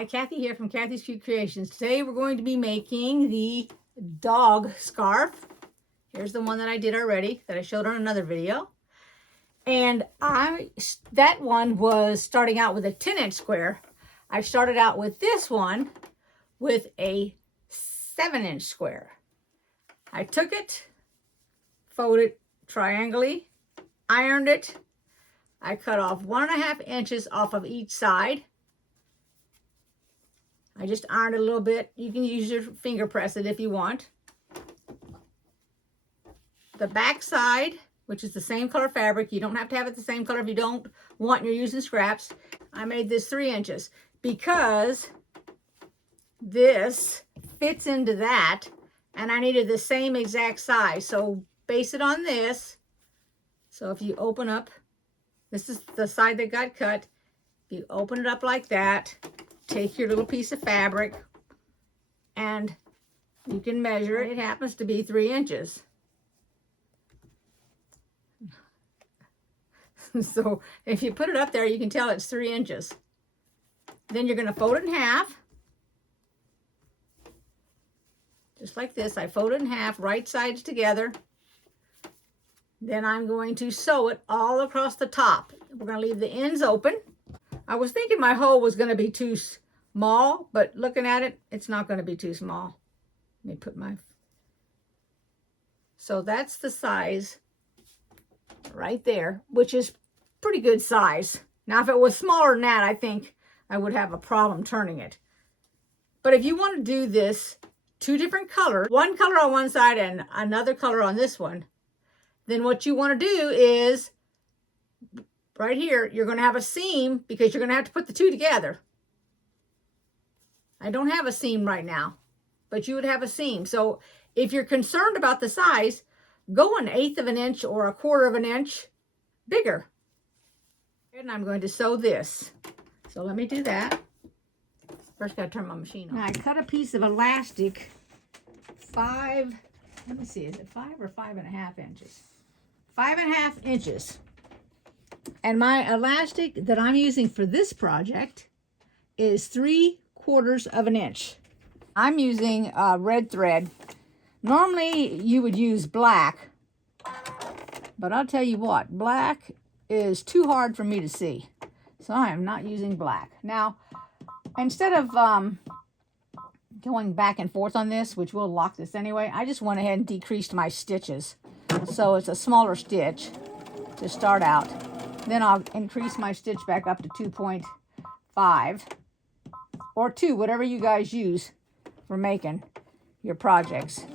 Hi, Kathy here from Kathy's Cute Creations. Today we're going to be making the dog scarf. Here's the one that I did already, that I showed on another video. And that one was starting out with a 10-inch square. I started out with this one with a 7-inch square. I took it, folded triangularly, ironed it. I cut off 1.5 inches off of each side. I just ironed it a little bit. You can use your finger press it if you want. The back side, which is the same color fabric, you don't have to have it the same color if you don't want and you're using scraps. I made this 3 inches because this fits into that and I needed the same exact size. So base it on this. So if you open up, this is the side that got cut. If you open it up like that, take your little piece of fabric and you can measure it. It happens to be 3 inches. So if you put it up there, you can tell it's 3 inches. Then you're going to fold it in half. Just like this. I fold it in half, right sides together. Then I'm going to sew it all across the top. We're going to leave the ends open. I was thinking my hole was going to be too small, but looking at it, it's not going to be too small. Let me put my... So that's the size right there, which is pretty good size. Now, if it was smaller than that, I think I would have a problem turning it. But if you want to do this, 2 different colors, one color on one side and another color on this one, then what you want to do is right here, you're going to have a seam because you're going to have to put the 2 together. I don't have a seam right now, but you would have a seam. So if you're concerned about the size, go 1/8 of an inch or 1/4 of an inch bigger. And I'm going to sew this. So let me do that. First, got to turn my machine on. Now I cut a piece of elastic 5, let me see, is it 5 or 5.5 inches? 5.5 inches. And my elastic that I'm using for this project is 3/4 of an inch. I'm using red thread. Normally you would use black, but I'll tell you what, black is too hard for me to see. So I am not using black. Now, instead of going back and forth on this, which will lock this anyway, I just went ahead and decreased my stitches. So it's a smaller stitch to start out. Then I'll increase my stitch back up to 2.5 or 2, whatever you guys use for making your projects.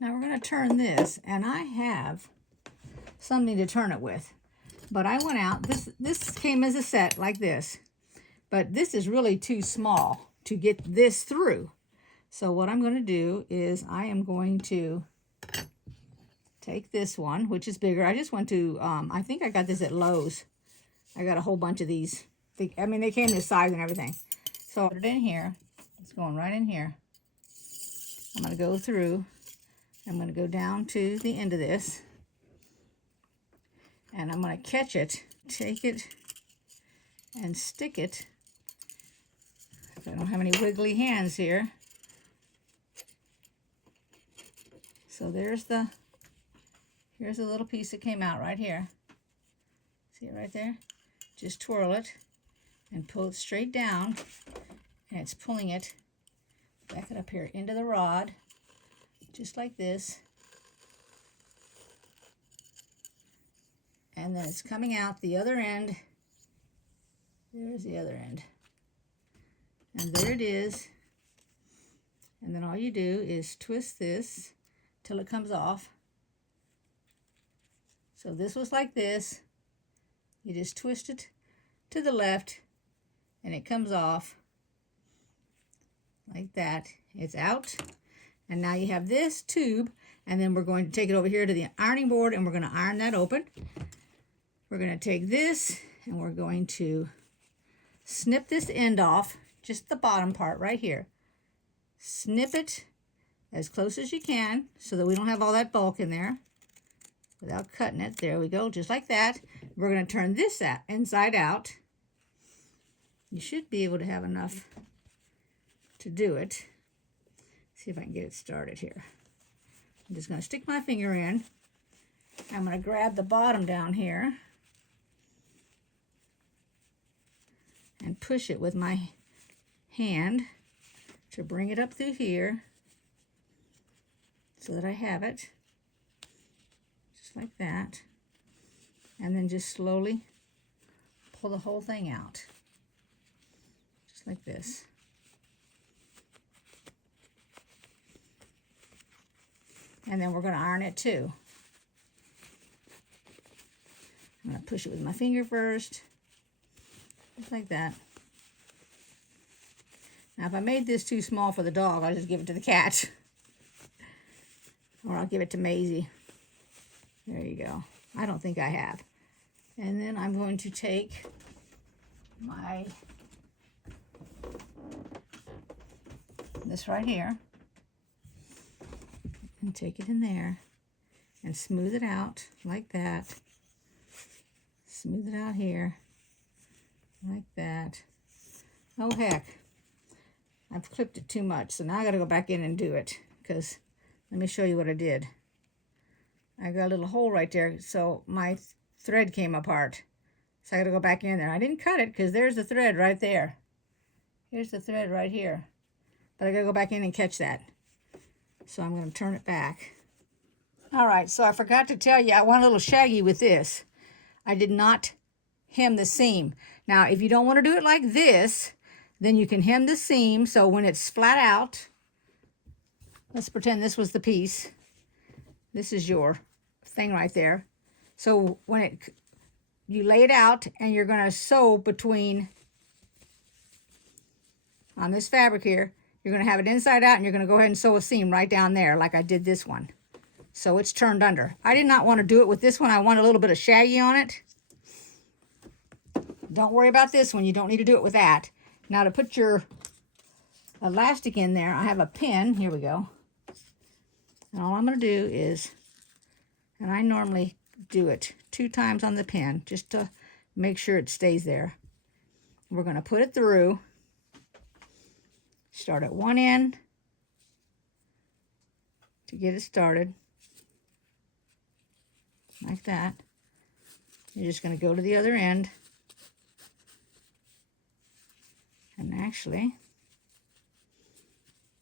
Now we're going to turn this, and I have something to turn it with. But I went out, this came as a set like this, but this is really too small to get this through. So what I'm going to do is I am going to take this one, which is bigger. I just went to, I think I got this at Lowe's. I got a whole bunch of these. I mean, they came this size and everything. So put it in here. It's going right in here. I'm going to go through. I'm going to go down to the end of this. And I'm going to catch it, take it, and stick it. I don't have any wiggly hands here. So here's the little piece that came out right here. See it right there? Just twirl it and pull it straight down. And it's pulling it, back it up here into the rod, just like this. And then it's coming out the other end. There's the other end. And there it is. And then all you do is twist this till it comes off. So this was like this. You just twist it to the left and it comes off like that. It's out. And now you have this tube And then we're going to take it over here to the ironing board and we're going to iron that open. We're going to take this and we're going to snip this end off, just the bottom part right here. Snip it as close as you can so that we don't have all that bulk in there without cutting it. There we go, just like that. We're going to turn this inside out. You should be able to have enough to do it. See if I can get it started here. I'm just going to stick my finger in. I'm going to grab the bottom down here and push it with my hand to bring it up through here so that I have it, just like that. And then just slowly pull the whole thing out, just like this. And then we're going to iron it too. I'm going to push it with my finger first, just like that. Now, if I made this too small for the dog, I'll just give it to the cat. Or I'll give it to Maisie. There you go. I don't think I have. And then I'm going to take my, this right here, and take it in there and smooth it out like that. Smooth it out here like that. Oh heck, I've clipped it too much, so now I got to go back in and do it, because let me show you what I did. I got a little hole right there, so my thread came apart, so I got to go back in there. I didn't cut it because there's the thread right there. Here's the thread right here, but I got to go back in and catch that. So I'm going to turn it back. All right, so I forgot to tell you, I want a little shaggy with this. I did not hem the seam. Now, if you don't want to do it like this, then you can hem the seam, so when it's flat out, let's pretend this was the piece. This is your thing right there. So when you lay it out and you're going to sew between, on this fabric here, you're going to have it inside out and you're going to go ahead and sew a seam right down there like I did this one. So it's turned under. I did not want to do it with this one. I want a little bit of shaggy on it. Don't worry about this one. You don't need to do it with that. Now to put your elastic in there, I have a pin. Here we go. And all I'm going to do is, and I normally do it 2 times on the pin just to make sure it stays there. We're going to put it through. Start at one end to get it started, like that. You're just going to go to the other end, and actually,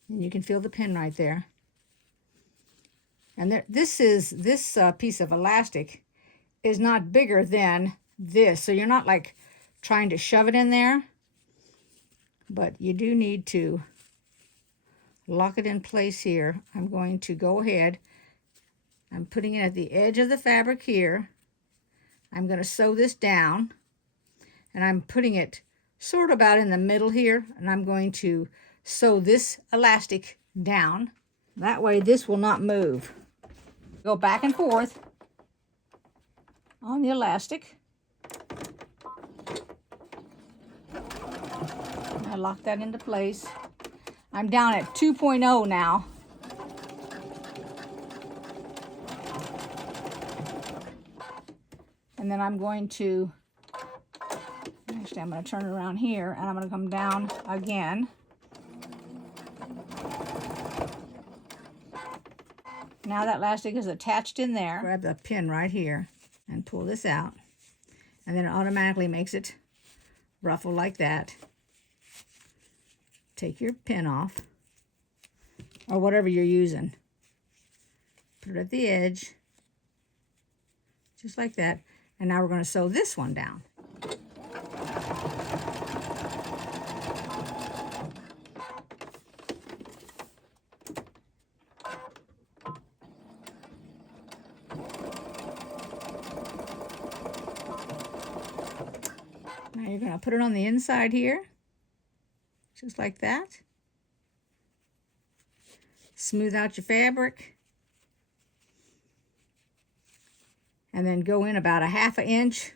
and you can feel the pin right there. And this piece of elastic is not bigger than this, so you're not like trying to shove it in there. But you do need to lock it in place here. I'm going to go ahead. I'm putting it at the edge of the fabric here. I'm going to sew this down. And I'm putting it sort of about in the middle here. And I'm going to sew this elastic down. That way this will not move. Go back and forth on the elastic. I lock that into place. I'm down at 2.0 now. And then I'm going to, actually I'm going to turn it around here and I'm going to come down again. Now that elastic is attached in there. Grab the pin right here and pull this out. And then it automatically makes it ruffle like that. Take your pin off, or whatever you're using. Put it at the edge, just like that. And now we're going to sew this one down. Now you're going to put it on the inside here. Just like that. Smooth out your fabric. and then go in about a 1/2 inch.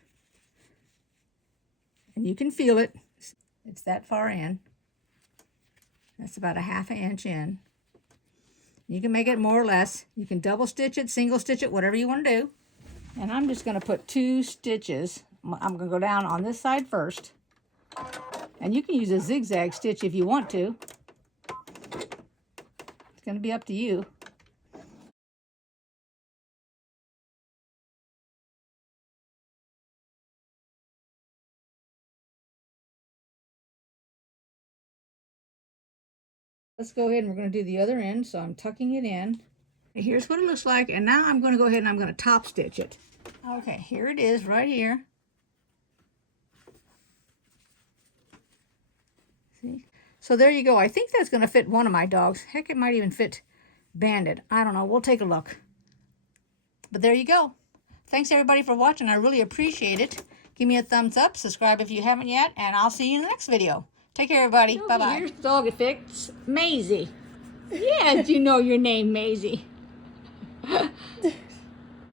And you can feel it. It's that far in. That's about a 1/2 inch in. You can make it more or less. You can double stitch it, single stitch it, whatever you want to do. And I'm just going to put 2 stitches. I'm going to go down on this side first. And you can use a zigzag stitch if you want to. It's going to be up to you. Let's go ahead and we're going to do the other end. So I'm tucking it in. Here's what it looks like. And now I'm going to go ahead and I'm going to top stitch it. Okay, here it is right here. See? So there you go. I think that's going to fit one of my dogs. Heck, it might even fit Bandit. I don't know. We'll take a look. But there you go. Thanks everybody for watching. I really appreciate it. Give me a thumbs up. Subscribe if you haven't yet. And I'll see you in the next video. Take care, everybody. Bye-bye. Here's dog affix, Maisie. Yes, you know your name, Maisie.